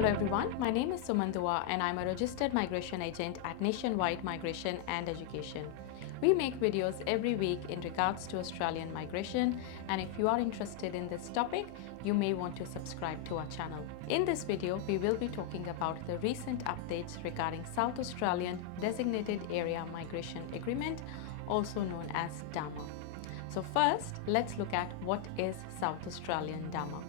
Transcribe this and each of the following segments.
Hello everyone, my name is Suman Dua and I'm a registered migration agent at Nationwide Migration and Education. We make videos every week in regards to Australian migration, and if you are interested in this topic, you may want to subscribe to our channel. In this video, we will be talking about the recent updates regarding South Australian Designated Area Migration Agreement, also known as DAMA. So first, let's look at what is South Australian DAMA.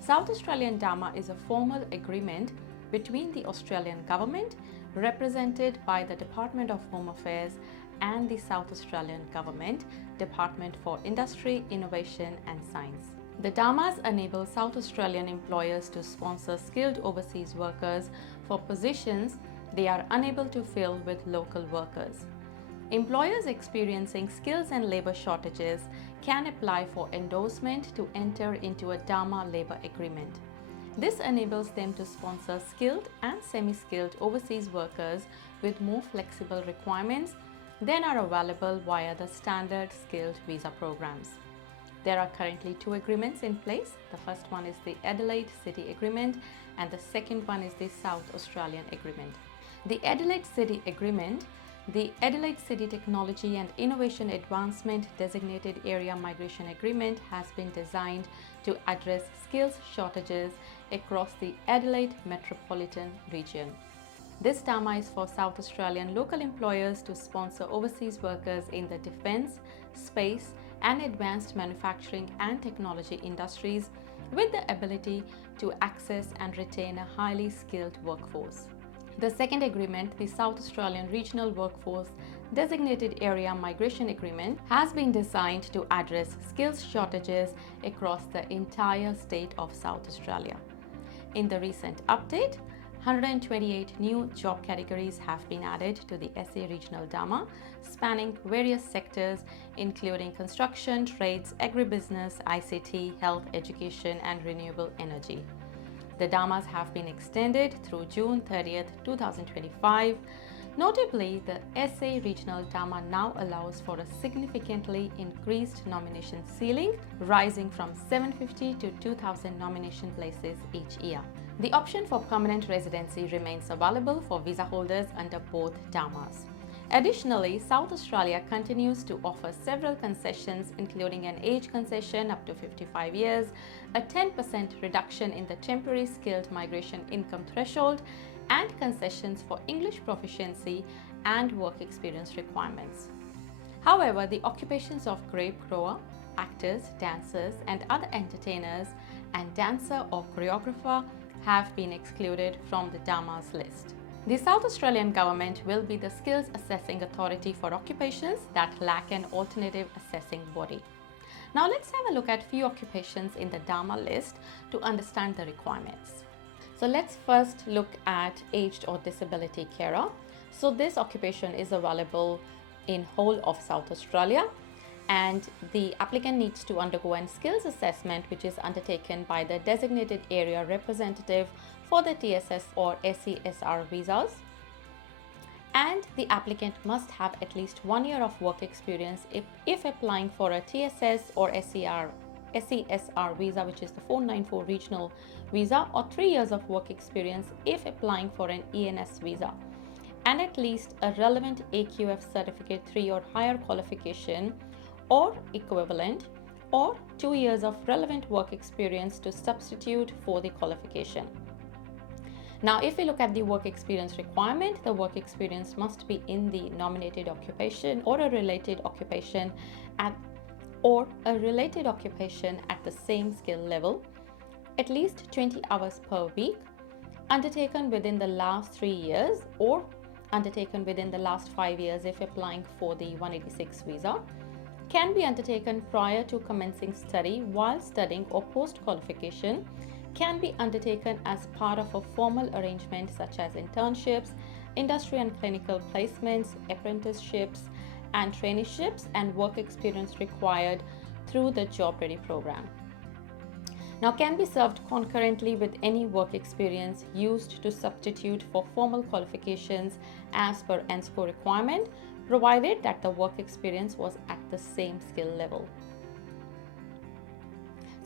South Australian DAMA is a formal agreement between the Australian Government, represented by the Department of Home Affairs, and the South Australian Government, Department for Industry, Innovation and Science. The DAMAs enable South Australian employers to sponsor skilled overseas workers for positions they are unable to fill with local workers. Employers experiencing skills and labour shortages can apply for endorsement to enter into a DAMA labour agreement. This enables them to sponsor skilled and semi-skilled overseas workers with more flexible requirements than are available via the standard skilled visa programs. There are currently two agreements in place. The first one is the Adelaide City Agreement and the second one is the South Australian Agreement. The Adelaide City Agreement, the Adelaide City Technology and Innovation Advancement Designated Area Migration Agreement, has been designed to address skills shortages across the Adelaide metropolitan region. This DAMA is for South Australian local employers to sponsor overseas workers in the defence, space and advanced manufacturing and technology industries with the ability to access and retain a highly skilled workforce. The second agreement, the South Australian Regional Workforce Designated Area Migration Agreement, has been designed to address skills shortages across the entire state of South Australia. In the recent update, 128 new job categories have been added to the SA Regional DAMA, spanning various sectors including construction, trades, agribusiness, ICT, health, education and renewable energy. The DAMAs have been extended through June 30th, 2025. Notably, the SA Regional DAMA now allows for a significantly increased nomination ceiling, rising from 750 to 2,000 nomination places each year. The option for permanent residency remains available for visa holders under both DAMAs. Additionally, South Australia continues to offer several concessions, including an age concession up to 55 years, a 10% reduction in the temporary skilled migration income threshold, and concessions for English proficiency and work experience requirements. However, the occupations of grape grower, actors, dancers, and other entertainers, and dancer or choreographer have been excluded from the DAMA's list. The South Australian Government will be the skills assessing authority for occupations that lack an alternative assessing body. Now let's have a look at few occupations in the DAMA list to understand the requirements. So let's first look at aged or disability carer. So this occupation is available in whole of South Australia, and the applicant needs to undergo a skills assessment which is undertaken by the designated area representative for the TSS or SESR visas, and the applicant must have at least 1 year of work experience if applying for a TSS or SESR visa, which is the 494 regional visa, or 3 years of work experience if applying for an ENS visa, and at least a relevant AQF certificate 3 or higher qualification or equivalent, or 2 years of relevant work experience to substitute for the qualification. Now, if we look at the work experience requirement, the work experience must be in the nominated occupation or a related occupation at the same skill level, at least 20 hours per week, undertaken within the last 3 years or undertaken within the last 5 years if applying for the 186 visa, can be undertaken prior to commencing study, while studying or post-qualification, can be undertaken as part of a formal arrangement such as internships, industry and clinical placements, apprenticeships and traineeships, and work experience required through the Job Ready program. Now, can be served concurrently with any work experience used to substitute for formal qualifications as per NSCO requirement, provided that the work experience was at the same skill level.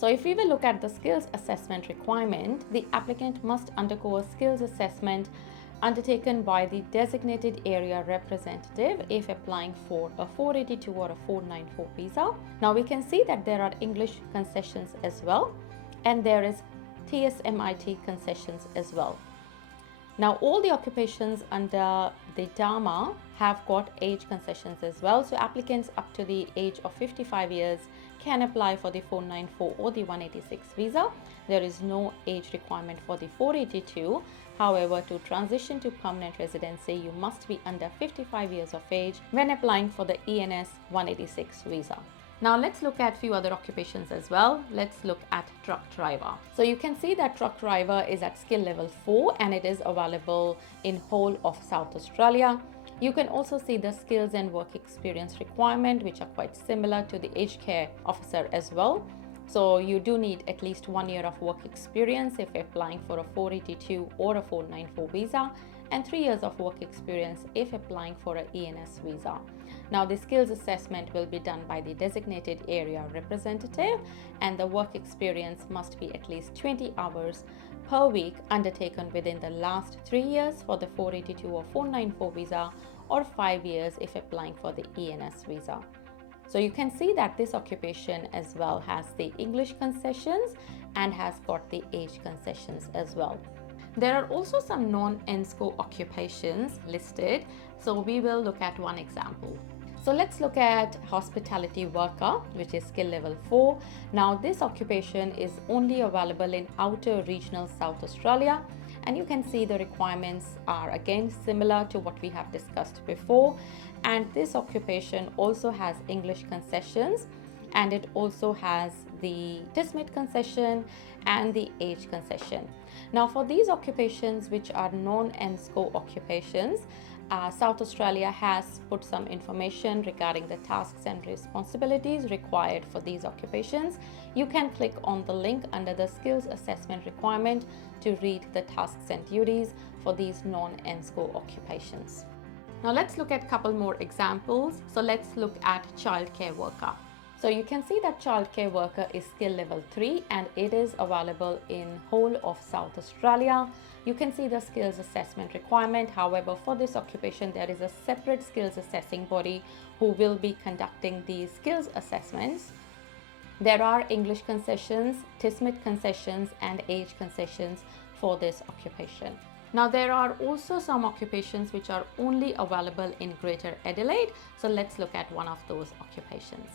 So if we will look at the skills assessment requirement, the applicant must undergo a skills assessment undertaken by the designated area representative if applying for a 482 or a 494 visa. Now we can see that there are English concessions as well, and there is TSMIT concessions as well. Now all the occupations under the DAMA have got age concessions as well. So applicants up to the age of 55 years can apply for the 494 or the 186 visa. There is no age requirement for the 482. However, to transition to permanent residency, you must be under 55 years of age when applying for the ENS 186 visa. Now let's look at a few other occupations as well. Let's look at truck driver. So you can see that truck driver is at skill level 4 and it is available in whole of South Australia. You can also see the skills and work experience requirement, which are quite similar to the aged care officer as well. So you do need at least 1 year of work experience if applying for a 482 or a 494 visa, and 3 years of work experience if applying for an ENS visa. Now the skills assessment will be done by the designated area representative, and the work experience must be at least 20 hours per week undertaken within the last 3 years for the 482 or 494 visa, or 5 years if applying for the ENS visa. So you can see that this occupation as well has the English concessions and has got the age concessions as well. There are also some non-ENSCO occupations listed, so we will look at one example. So let's look at hospitality worker, which is skill level 4. Now this occupation is only available in outer regional South Australia, and you can see the requirements are again similar to what we have discussed before. And this occupation also has English concessions, and it also has the TSMIT concession and the age concession. Now for these occupations which are non-ENSCO occupations, South Australia has put some information regarding the tasks and responsibilities required for these occupations. You can click on the link under the skills assessment requirement to read the tasks and duties for these non-ENSCO occupations. Now let's look at a couple more examples. So let's look at childcare worker. So you can see that childcare worker is skill level 3 and it is available in whole of South Australia. You can see the skills assessment requirement. However, for this occupation, there is a separate skills assessing body who will be conducting these skills assessments. There are English concessions, TSMIT concessions, and age concessions for this occupation. Now there are also some occupations which are only available in Greater Adelaide. So let's look at one of those occupations.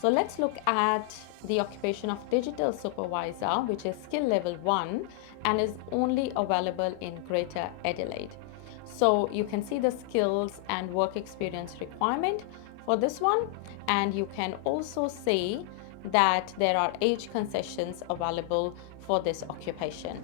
So let's look at the occupation of digital supervisor, which is skill level 1 and is only available in Greater Adelaide. So you can see the skills and work experience requirement for this one, and you can also see that there are age concessions available for this occupation.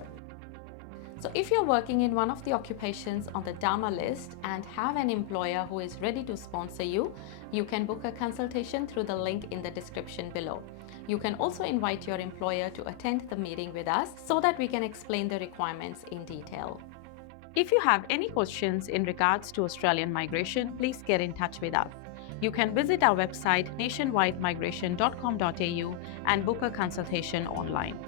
So if you're working in one of the occupations on the DAMA list and have an employer who is ready to sponsor you, you can book a consultation through the link in the description below. You can also invite your employer to attend the meeting with us so that we can explain the requirements in detail. If you have any questions in regards to Australian migration, please get in touch with us. You can visit our website nationwidemigration.com.au and book a consultation online.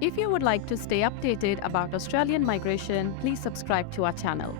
If you would like to stay updated about Australian migration, please subscribe to our channel.